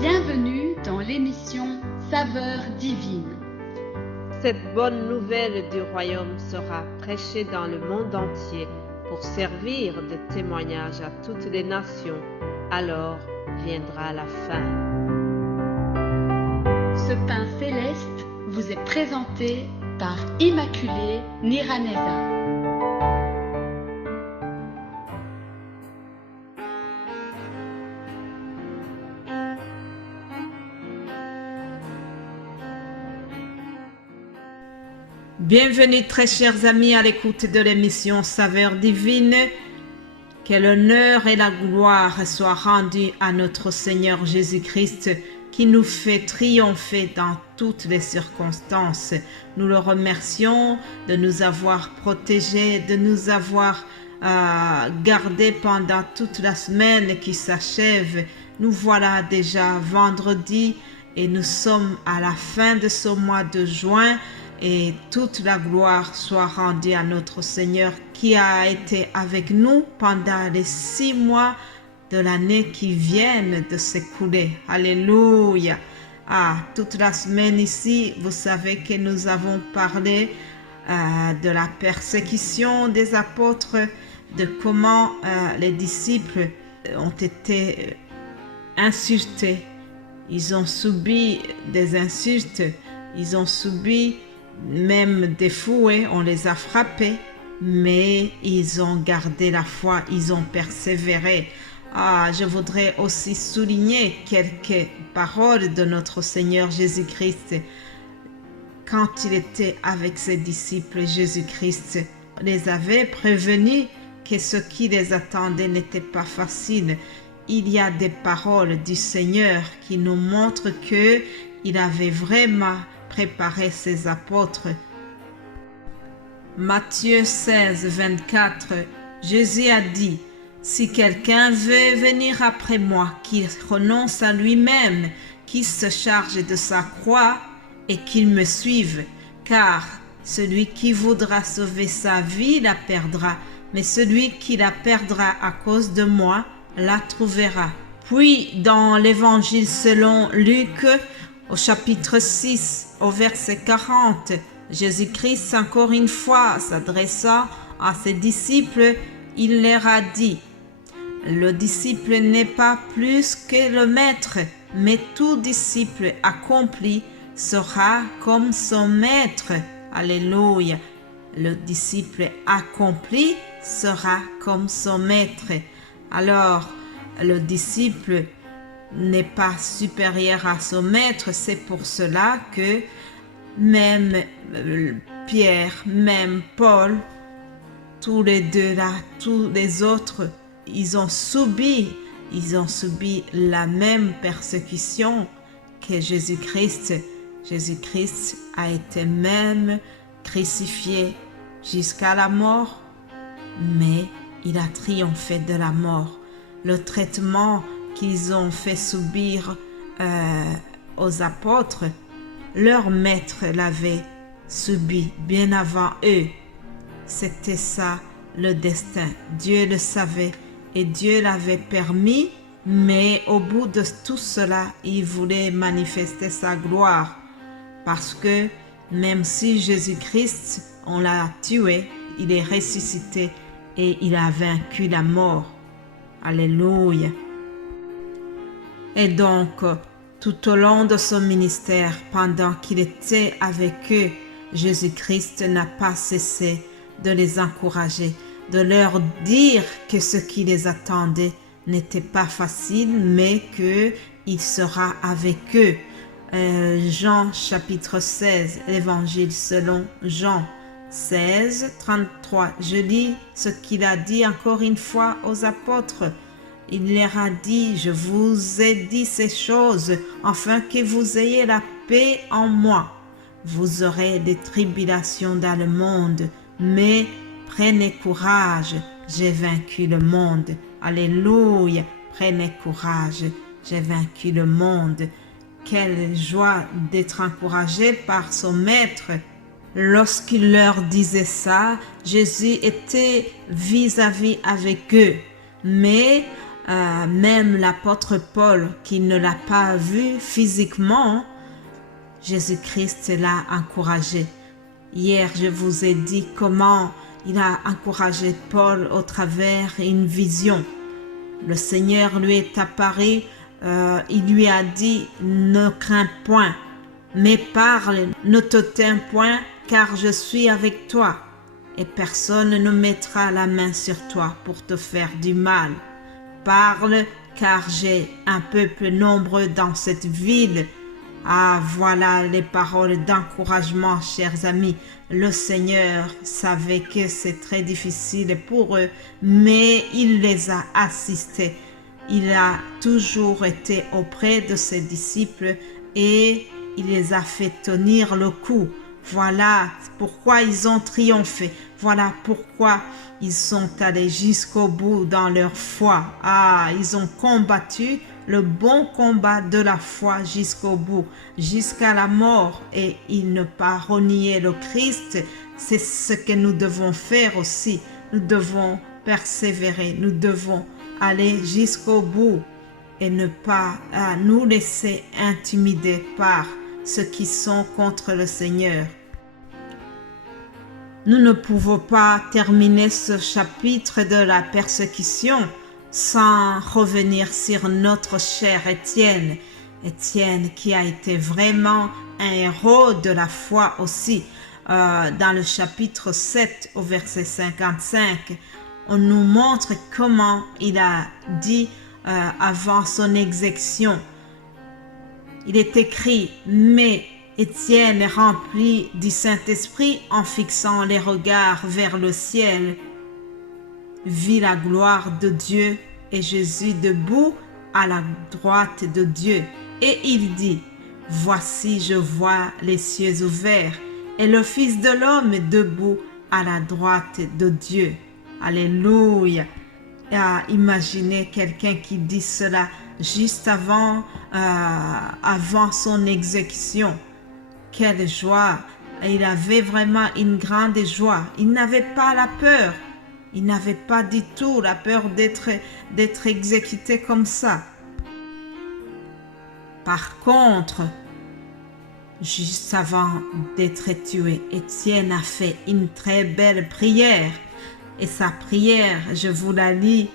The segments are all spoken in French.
Bienvenue dans l'émission Saveurs divines. Cette bonne nouvelle du royaume sera prêchée dans le monde entier pour servir de témoignage à toutes les nations. Alors viendra la fin. Ce pain céleste vous est présenté par Immaculée Niraneza. Bienvenue très chers amis à l'écoute de l'émission Saveurs divines. Que l'honneur et la gloire soient rendus à notre Seigneur Jésus-Christ qui nous fait triompher dans toutes les circonstances. Nous le remercions de nous avoir protégés, de nous avoir gardés pendant toute la semaine qui s'achève. Nous voilà déjà vendredi et nous sommes à la fin de ce mois de juin. Et toute la gloire soit rendue à notre Seigneur qui a été avec nous pendant les 6 mois de l'année qui viennent de s'écouler. Alléluia. Toute la semaine ici, vous savez que nous avons parlé de la persécution des apôtres, de comment les disciples ont été insultés. Ils ont subi des insultes, ils ont subi même des fouets, on les a frappés, mais ils ont gardé la foi, ils ont persévéré. Je voudrais aussi souligner quelques paroles de notre Seigneur Jésus-Christ. Quand il était avec ses disciples, Jésus-Christ les avait prévenus que ce qui les attendait n'était pas facile. Il y a des paroles du Seigneur qui nous montrent qu'il avait vraiment préparer ses apôtres. Matthieu 16, 24, Jésus a dit, « Si quelqu'un veut venir après moi, qu'il renonce à lui-même, qu'il se charge de sa croix et qu'il me suive, car celui qui voudra sauver sa vie la perdra, mais celui qui la perdra à cause de moi la trouvera. » Puis dans l'Évangile selon Luc, au chapitre 6, au verset 40, Jésus-Christ, encore une fois, s'adressant à ses disciples, il leur a dit, « Le disciple n'est pas plus que le maître, mais tout disciple accompli sera comme son maître. » Alléluia. Le disciple accompli sera comme son maître. Alors, le disciple n'est pas supérieur à son maître, c'est pour cela que même Pierre, même Paul, tous les deux là, tous les autres, ils ont subi la même persécution que Jésus-Christ. Jésus-Christ a été même crucifié jusqu'à la mort, mais il a triomphé de la mort. Le traitement qu'ils ont fait subir aux apôtres, leur maître l'avait subi bien avant eux. C'était ça le destin. Dieu le savait et Dieu l'avait permis, mais au bout de tout cela, il voulait manifester sa gloire. Parce que même si Jésus-Christ, on l'a tué, il est ressuscité et il a vaincu la mort. Alléluia. Et donc, tout au long de son ministère, pendant qu'il était avec eux, Jésus-Christ n'a pas cessé de les encourager, de leur dire que ce qui les attendait n'était pas facile, mais qu'il sera avec eux. Jean chapitre 16, l'évangile selon Jean 16, 33. Je lis ce qu'il a dit encore une fois aux apôtres. Il leur a dit, je vous ai dit ces choses, afin que vous ayez la paix en moi. Vous aurez des tribulations dans le monde, mais prenez courage, j'ai vaincu le monde. Alléluia, prenez courage, j'ai vaincu le monde. Quelle joie d'être encouragé par son maître. Lorsqu'il leur disait ça, Jésus était vis-à-vis avec eux. Mais même l'apôtre Paul, qui ne l'a pas vu physiquement, Jésus-Christ l'a encouragé. Hier, je vous ai dit comment il a encouragé Paul au travers une vision. Le Seigneur lui est apparu, il lui a dit « Ne crains point, mais parle, ne te tais point, car je suis avec toi, et personne ne mettra la main sur toi pour te faire du mal. Parle, car j'ai un peuple nombreux dans cette ville. » Ah, voilà les paroles d'encouragement, chers amis. Le Seigneur savait que c'est très difficile pour eux, mais il les a assistés. Il a toujours été auprès de ses disciples et il les a fait tenir le coup. Voilà pourquoi ils ont triomphé. Voilà pourquoi ils sont allés jusqu'au bout dans leur foi. Ah, ils ont combattu le bon combat de la foi jusqu'au bout, jusqu'à la mort, et ils ne pas renier le Christ. C'est ce que nous devons faire aussi. Nous devons persévérer, nous devons aller jusqu'au bout et ne pas nous laisser intimider par ceux qui sont contre le Seigneur. Nous ne pouvons pas terminer ce chapitre de la persécution sans revenir sur notre cher Étienne. Étienne qui a été vraiment un héros de la foi aussi. Dans le chapitre 7 au verset 55, on nous montre comment il a dit avant son exécution. Il est écrit « Mais Étienne rempli du Saint-Esprit en fixant les regards vers le ciel, vit la gloire de Dieu et Jésus debout à la droite de Dieu. Et il dit, « Voici, je vois les cieux ouverts et le Fils de l'homme debout à la droite de Dieu. » Alléluia! Imaginez quelqu'un qui dit cela juste avant son exécution. Quelle joie! Il avait vraiment une grande joie. Il n'avait pas la peur. Il n'avait pas du tout la peur d'être exécuté comme ça. Par contre, juste avant d'être tué, Étienne a fait une très belle prière. Et sa prière, je vous la lis,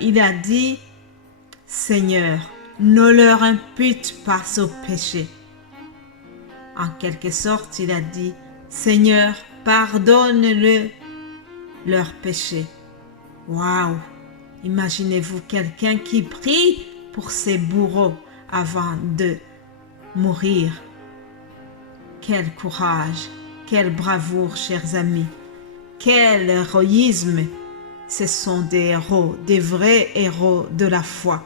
il a dit, « Seigneur, ne leur impute pas ce péché. » En quelque sorte, il a dit, « Seigneur, pardonne-le leur péché. » Waouh! Imaginez-vous quelqu'un qui prie pour ses bourreaux avant de mourir. Quel courage, quelle bravoure, chers amis. Quel héroïsme. Ce sont des héros, des vrais héros de la foi.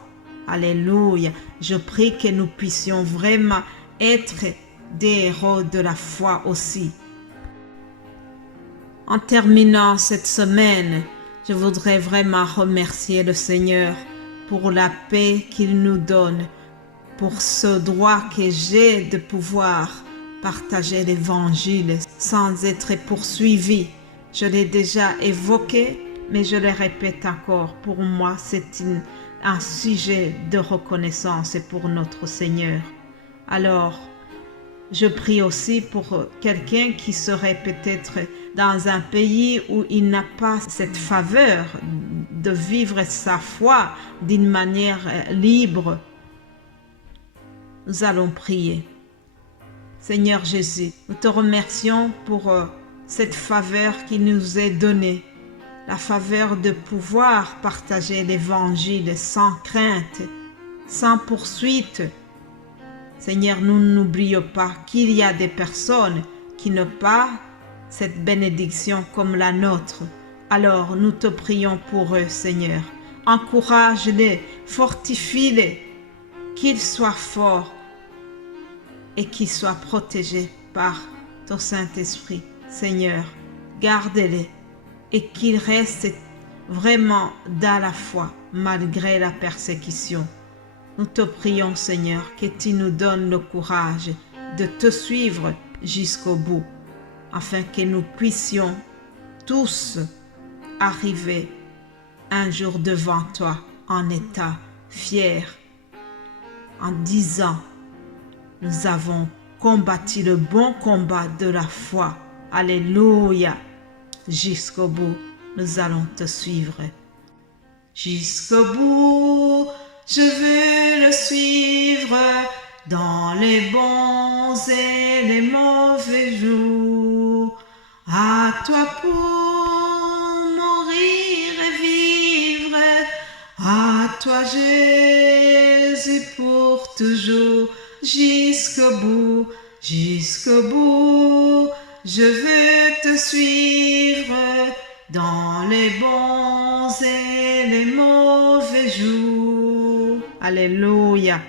Alléluia. Je prie que nous puissions vraiment être des héros de la foi aussi. En terminant cette semaine, je voudrais vraiment remercier le Seigneur pour la paix qu'il nous donne, pour ce droit que j'ai de pouvoir partager l'Évangile sans être poursuivi. Je l'ai déjà évoqué, mais je le répète encore. Pour moi, c'est un sujet de reconnaissance pour notre Seigneur. Alors, je prie aussi pour quelqu'un qui serait peut-être dans un pays où il n'a pas cette faveur de vivre sa foi d'une manière libre. Nous allons prier. Seigneur Jésus, nous te remercions pour cette faveur qui nous est donnée, la faveur de pouvoir partager l'Évangile sans crainte, sans poursuite. Seigneur, nous n'oublions pas qu'il y a des personnes qui n'ont pas cette bénédiction comme la nôtre. Alors, nous te prions pour eux, Seigneur. Encourage-les, fortifie-les, qu'ils soient forts et qu'ils soient protégés par ton Saint-Esprit. Seigneur, garde-les et qu'ils restent vraiment dans la foi malgré la persécution. Nous te prions, Seigneur, que tu nous donnes le courage de te suivre jusqu'au bout, afin que nous puissions tous arriver un jour devant toi en état fier en disant, nous avons combattu le bon combat de la foi. Alléluia. Jusqu'au bout, nous allons te suivre. Jusqu'au bout, je veux le suivre dans les bons et les mauvais jours. À toi pour mourir et vivre, à toi Jésus pour toujours. Jusqu'au bout, je veux te suivre dans les bons et les mauvais jours. Alléluia.